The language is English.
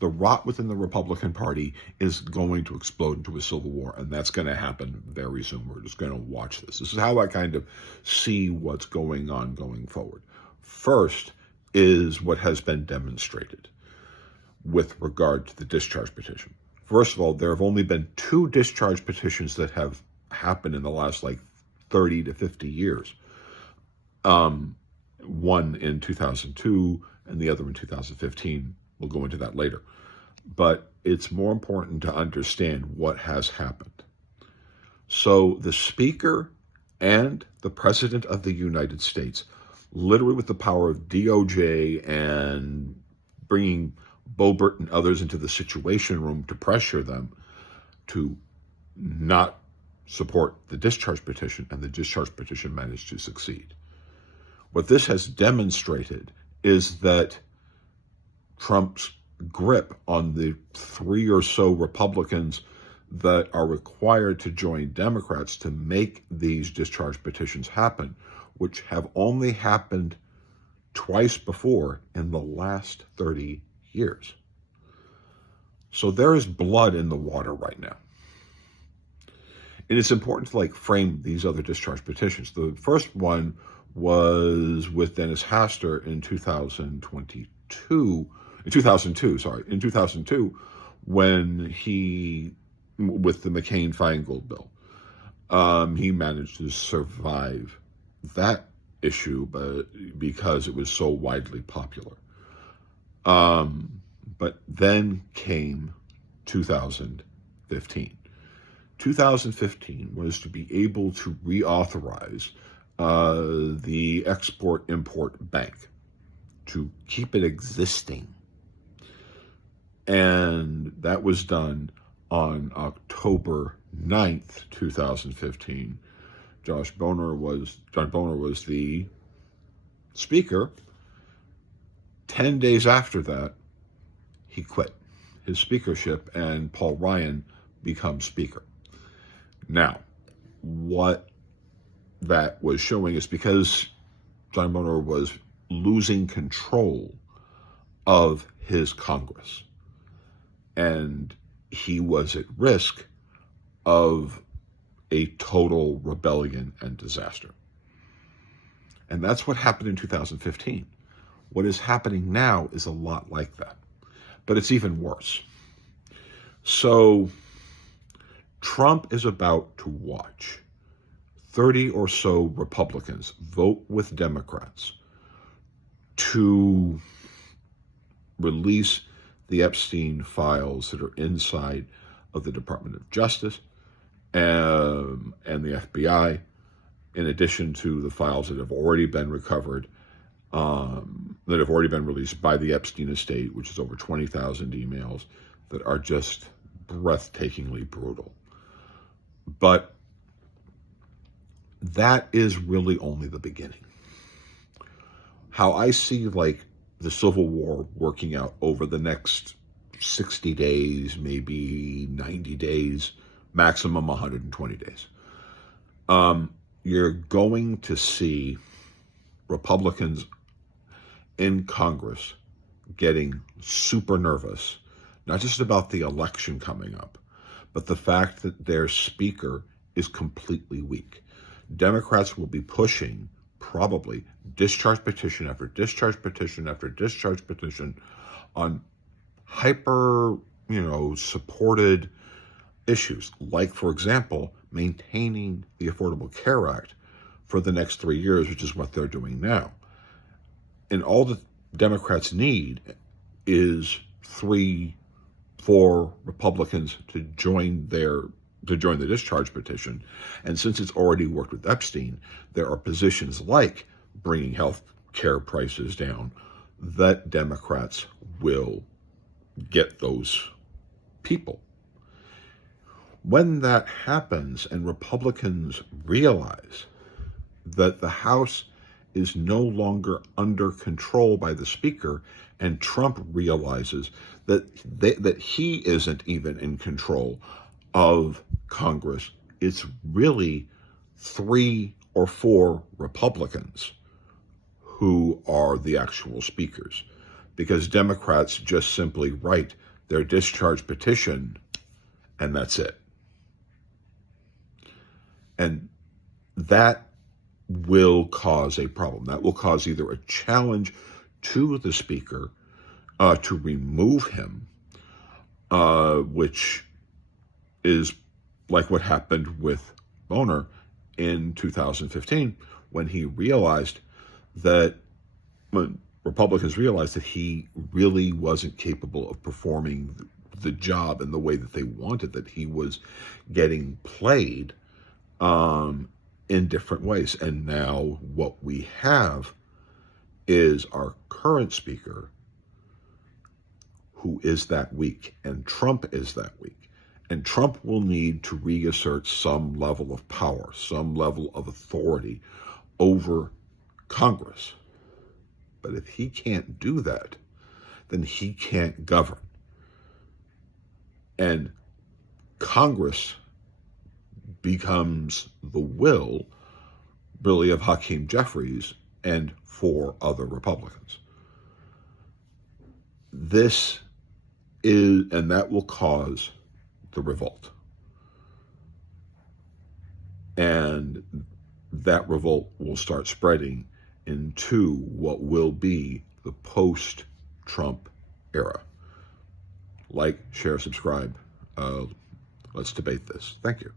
the rot within the Republican Party is going to explode into a civil war, and that's going to happen very soon. We're just going to watch this. This is how I kind of see what's going on going forward. First is what has been demonstrated with regard to the discharge petition. First of all, there have only been 2 discharge petitions that have happened in the last 30 to 50 years. One in 2002 and the other in 2015. We'll go into that later. But it's more important to understand what has happened. So the Speaker and the President of the United States, literally with the power of DOJ and bringing Boebert and others into the Situation Room to pressure them to not support the discharge petition, and the discharge petition managed to succeed. What this has demonstrated is that Trump's grip on the 3 or so Republicans that are required to join Democrats to make these discharge petitions happen, which have only happened twice before in the last 30 years. So there is blood in the water right now. And it's important to frame these other discharge petitions. The first one was with Dennis Hastert in 2002, when he, with the McCain Feingold bill, he managed to survive that issue, but because it was so widely popular. But then came 2015. 2015 was to be able to reauthorize the Export-Import Bank, to keep it existing. And that was done on October 9th, 2015. John Boehner was the Speaker. 10 days after that, he quit his speakership and Paul Ryan becomes Speaker. Now, what that was showing is because John Boehner was losing control of his Congress, and he was at risk of a total rebellion and disaster. And that's what happened in 2015. What is happening now is a lot like that, but it's even worse. So Trump is about to watch 30 or so Republicans vote with Democrats to release the Epstein files that are inside of the Department of Justice and the FBI, in addition to the files that have already been recovered, that have already been released by the Epstein estate, which is over 20,000 emails that are just breathtakingly brutal. But that is really only the beginning. How I see the Civil War working out over the next 60 days, maybe 90 days, maximum 120 days. You're going to see Republicans in Congress getting super nervous, not just about the election coming up, but the fact that their speaker is completely weak. Democrats will be pushing probably discharge petition after discharge petition after discharge petition on hyper, supported issues, like, for example, maintaining the Affordable Care Act for the next 3 years, which is what they're doing now. And all the Democrats need is 3-4 Republicans to join the discharge petition. And since it's already worked with Epstein, there are positions like bringing health care prices down that Democrats will get those people. When that happens and Republicans realize that the House is no longer under control by the Speaker, and Trump realizes that he isn't even in control of Congress, it's really 3 or 4 Republicans who are the actual speakers, because Democrats just simply write their discharge petition, and that's it. And that will cause a problem. That will cause either a challenge to the Speaker to remove him, which is like what happened with Boehner in 2015, when he realized that, when Republicans realized that he really wasn't capable of performing the job in the way that they wanted, that he was getting played in different ways. And now what we have is our current Speaker, who is that weak, and Trump is that weak. And Trump will need to reassert some level of power, some level of authority over Congress. But if he can't do that, then he can't govern. And Congress becomes the will, really, of Hakeem Jeffries and 4 other Republicans. This is, and that will cause the revolt. And that revolt will start spreading into what will be the post-Trump era. Like, share, subscribe. Let's debate this. Thank you.